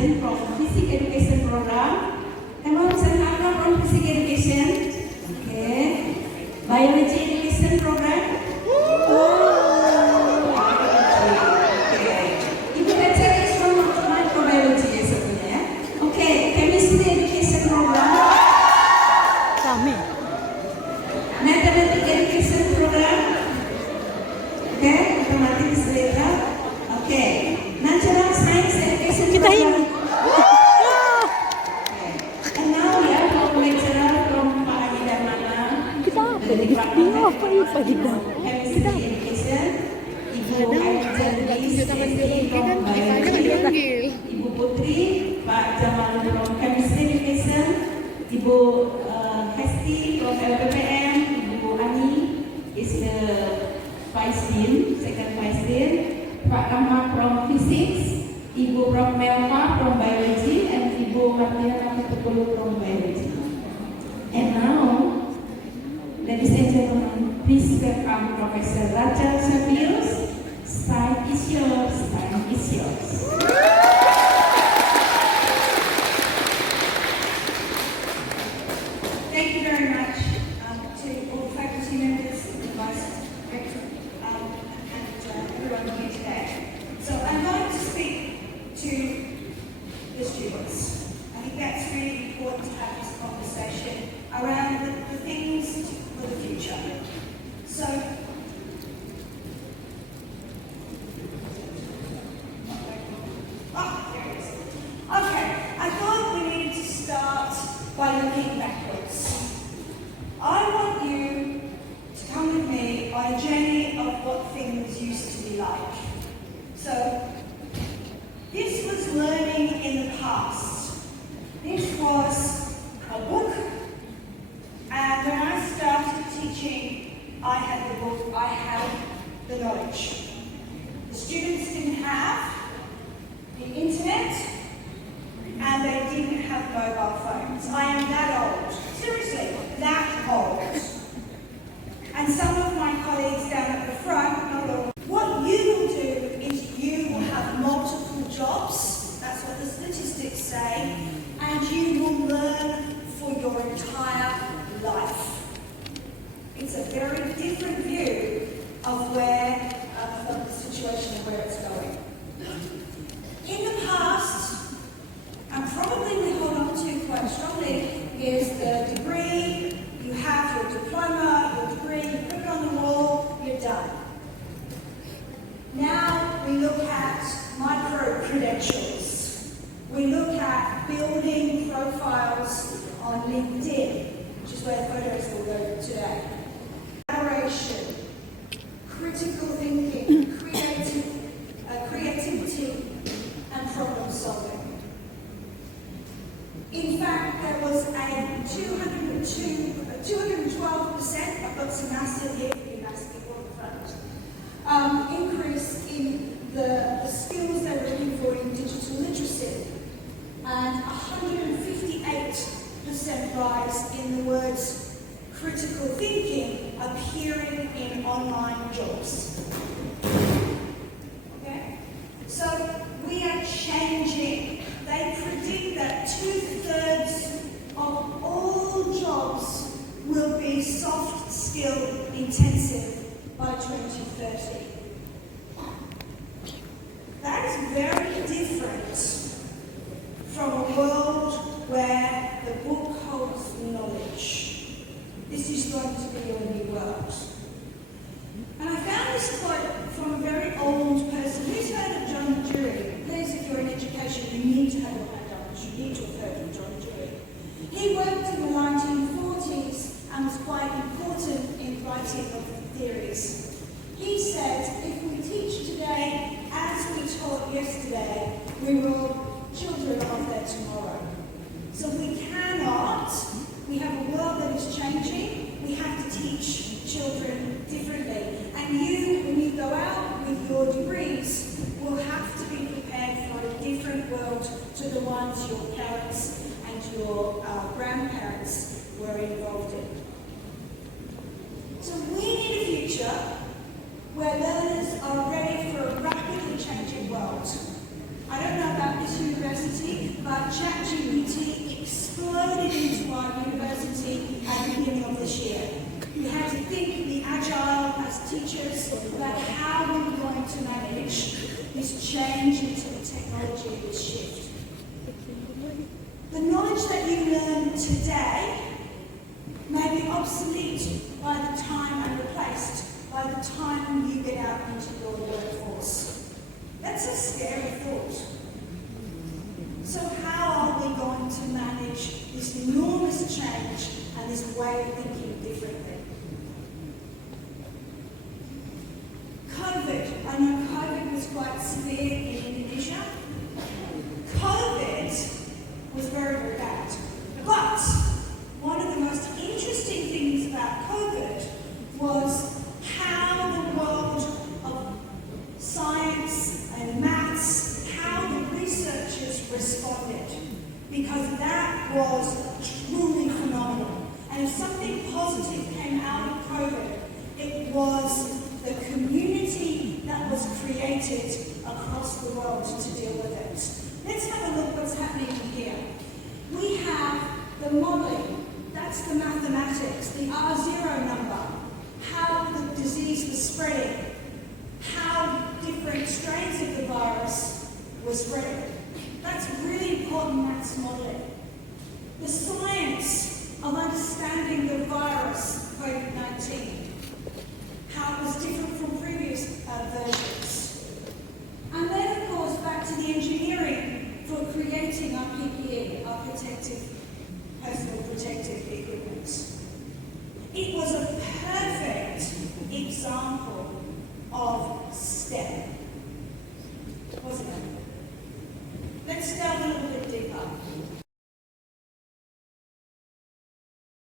student from physics education program. Come on, Sanhana from physics education. Okay. Biology education program. Okay. Ibu Rachel is from microbiology ya sebenarnya. Okay. Chemistry education program. Kami. Mathematics education program. Okay. Mathematics later. Okay. Natural science education program. Okay. And now we are from lecturer from Pak Haji Darmana. Kita apa lagi? Bingung apa ini Pak Gita? Chemistry education. Ibu Haji from biology. Ibu Putri, Pak Jamal from chemistry education. Ibu Hesti from LPPM. Ibu Ani is the vice dean, second vice dean. Pak Rahmat from physics, Ibu Prof. Melva from biology, and Ibu Martina Pitupulu from biology. And now, ladies and gentlemen, please welcome Professor Rachel Sheffield. Time is yours. Time is yours. Thank you very much to all faculty members, the vice rector, and everyone here today. So I'm going to speak to the students. I think that's really important to have this conversation around the things for the future. So, there it is. Okay, I thought we needed to start by looking backwards. I want you to come with me on a journey of what things used to be like. So, this was learning in the past. This was a book, and when I started teaching, I had the book, I had the knowledge. The students didn't have the internet, and they didn't have mobile phones. I am that old. Seriously, that old. And some of my colleagues down at the front, not all. What you will do is you will have multiple jobs, that's what the statistics say, and you will learn for your entire life. It's a very different view of of the situation of where it's going. In the past, and probably we hold on to quite strongly, is the degree, you have your diploma, your degree, you put it on the wall, you're done. Now we look at micro-credentials. We look at building profiles on LinkedIn, which is where photos will go today. Collaboration, critical thinking, creativity, and problem solving. In fact, there was a 212%, I've got some maths in here, you maths people in front, increase in the skills they were looking for in digital literacy, and 158% rise in the words critical thinking appearing in online jobs. Okay? So we are changing. They predict that 2/3 of all jobs will be soft skill intensive by 2030. That is very different from a world where the book holds knowledge. This is going to be your new world. And I found this quote from a very old person. Who's heard of John Dewey? Please, if you're in education, you need to have heard of you need to have heard of John Dewey. He worked in the 1940s and was quite important in writing of the theories. He said, if we teach today as we taught yesterday, we will children of their tomorrow. So we have a world that is changing, we have to teach children differently. And you, when you go out with your degrees, will have to be prepared for a different world to the ones your parents and your grandparents were involved in. So we need a future where learners are ready for a rapidly changing world. I don't know about this university, year. We had to think, be agile as teachers about how we were going to manage this change into the technology, this shift. The knowledge that you learn today may be obsolete by the time and replaced by the time you get out into your workforce. That's a scary thought. So how are we going to manage this enormous change and this way of thinking differently? COVID. I know COVID was quite severe in Indonesia. COVID was very, very bad. But one of the most interesting things about COVID was how the world of science and maths, how the researchers responded, because that was truly phenomenal. And if something positive came out of COVID, it was the community that was created across the world to deal with it. Let's have a look what's happening here. We have the modelling, that's the mathematics, the R0 number, how the disease was spreading, how different strains of the virus were spreading. That's really important maths modelling. The science of understanding the virus, COVID-19, how it was different from previous versions. And then, of course, back to the engineering for creating our PPE, our personal protective equipment. It was a perfect example of STEM.